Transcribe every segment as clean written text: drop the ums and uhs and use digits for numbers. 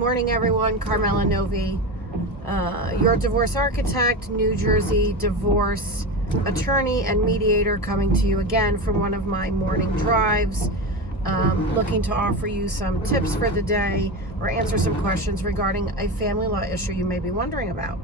morning, everyone. Carmela Novi, your divorce architect, New Jersey divorce attorney and mediator, coming to you again from one of my morning drives, looking to offer you some tips for the day or answer some questions regarding a family law issue you may be wondering about.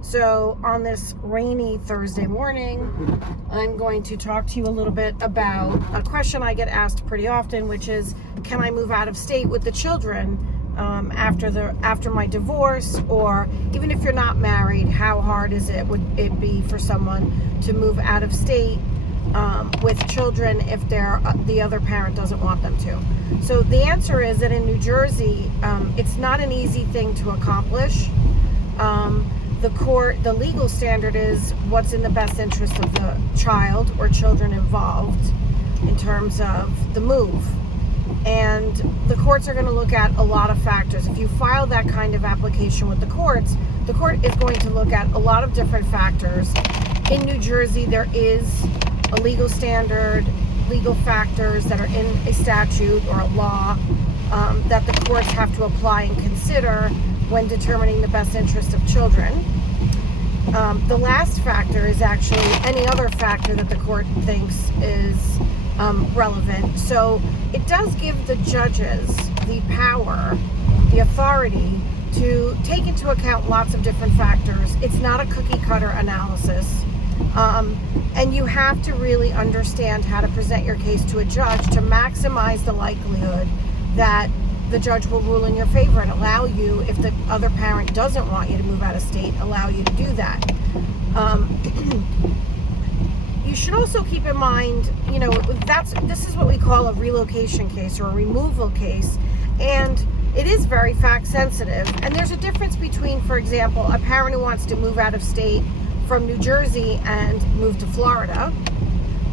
So on this rainy Thursday morning, I'm going to talk to you a little bit about a question I get asked pretty often, which is, can I move out of state with the children after my divorce? Or even if you're not married, how hard would it be for someone to move out of state with children if the other parent doesn't want them to? So the answer is that in New Jersey, it's not an easy thing to accomplish. The legal standard is what's in the best interest of the child or children involved in terms of the move. And the courts are going to look at a lot of factors. If you file that kind of application with the court is going to look at a lot of different factors. In New Jersey, there is a legal standard, legal factors that are in a statute or a law that the courts have to apply and consider when determining the best interest of children. The last factor is actually any other factor that the court thinks is relevant. So it does give the judges the power, the authority to take into account lots of different factors. It's not a cookie cutter analysis. And you have to really understand how to present your case to a judge to maximize the likelihood that the judge will rule in your favor and allow you, if the other parent doesn't want you to move out of state, allow you to do that. You should also keep in mind, this is what we call a relocation case or a removal case, and it is very fact sensitive. And there's a difference between, for example, a parent who wants to move out of state from New Jersey and move to Florida,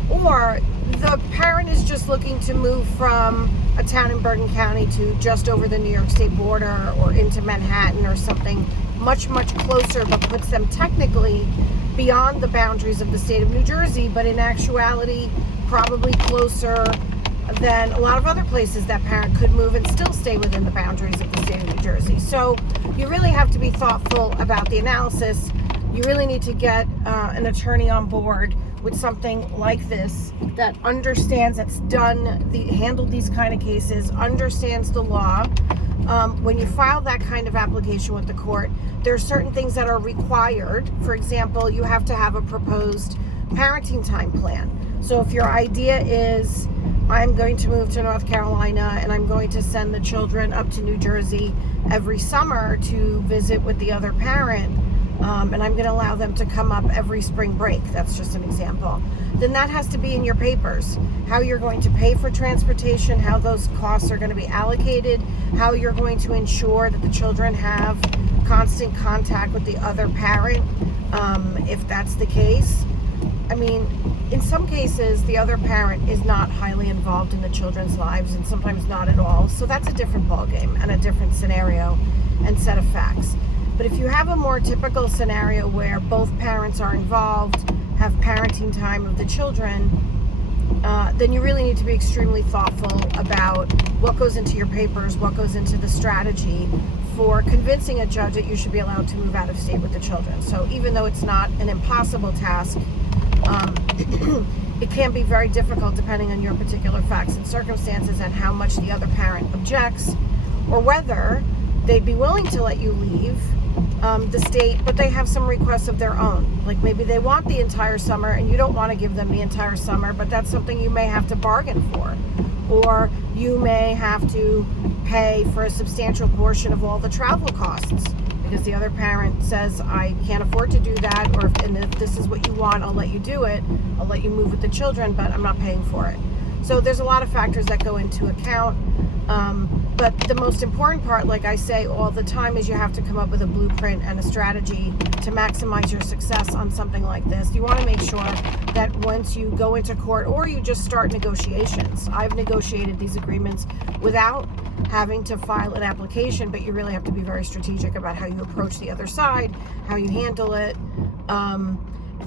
or the parent is just looking to move from a town in Bergen County to just over the New York State border or into Manhattan or something much, much closer, but puts them technically beyond the boundaries of the state of New Jersey, but in actuality probably closer than a lot of other places that parent could move and still stay within the boundaries of the state of New Jersey. So you really have to be thoughtful about the analysis. You really need to get an attorney on board with something like this that understands, that's handled these kind of cases, understands the law. When you file that kind of application with the court, there are certain things that are required. For example, you have to have a proposed parenting time plan. So if your idea is, I'm going to move to North Carolina and I'm going to send the children up to New Jersey every summer to visit with the other parent, and I'm going to allow them to come up every spring break, that's just an example, then that has to be in your papers. How you're going to pay for transportation, how those costs are going to be allocated, how you're going to ensure that the children have constant contact with the other parent, if that's the case. I mean, in some cases, the other parent is not highly involved in the children's lives, and sometimes not at all. So that's a different ballgame and a different scenario and set of facts. But if you have a more typical scenario where both parents are involved, have parenting time of the children, then you really need to be extremely thoughtful about what goes into your papers, what goes into the strategy for convincing a judge that you should be allowed to move out of state with the children. So even though it's not an impossible task, it can be very difficult depending on your particular facts and circumstances and how much the other parent objects, or whether they'd be willing to let you leave the state, but they have some requests of their own. Like maybe they want the entire summer and you don't want to give them the entire summer, but that's something you may have to bargain for. Or you may have to pay for a substantial portion of all the travel costs because the other parent says, I can't afford to do that, and if this is what you want, I'll let you do it. I'll let you move with the children, but I'm not paying for it. So there's a lot of factors that go into account. But the most important part, like I say all the time, is you have to come up with a blueprint and a strategy to maximize your success on something like this. You want to make sure that once you go into court or you just start negotiations, I've negotiated these agreements without having to file an application, but you really have to be very strategic about how you approach the other side, how you handle it.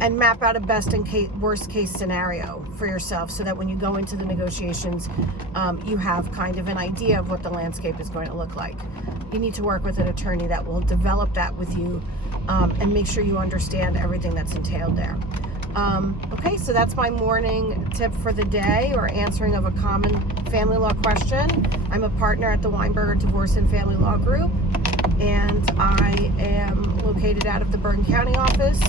and map out a best and worst case scenario for yourself, so that when you go into the negotiations, you have kind of an idea of what the landscape is going to look like. You need to work with an attorney that will develop that with you, and make sure you understand everything that's entailed there. Okay, so that's my morning tip for the day, or answering of a common family law question. I'm a partner at the Weinberger Divorce and Family Law Group, and I am located out of the Bergen County office,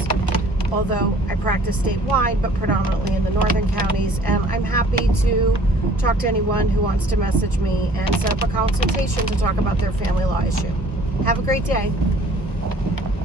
although I practice statewide, but predominantly in the northern counties. And I'm happy to talk to anyone who wants to message me and set up a consultation to talk about their family law issue. Have a great day.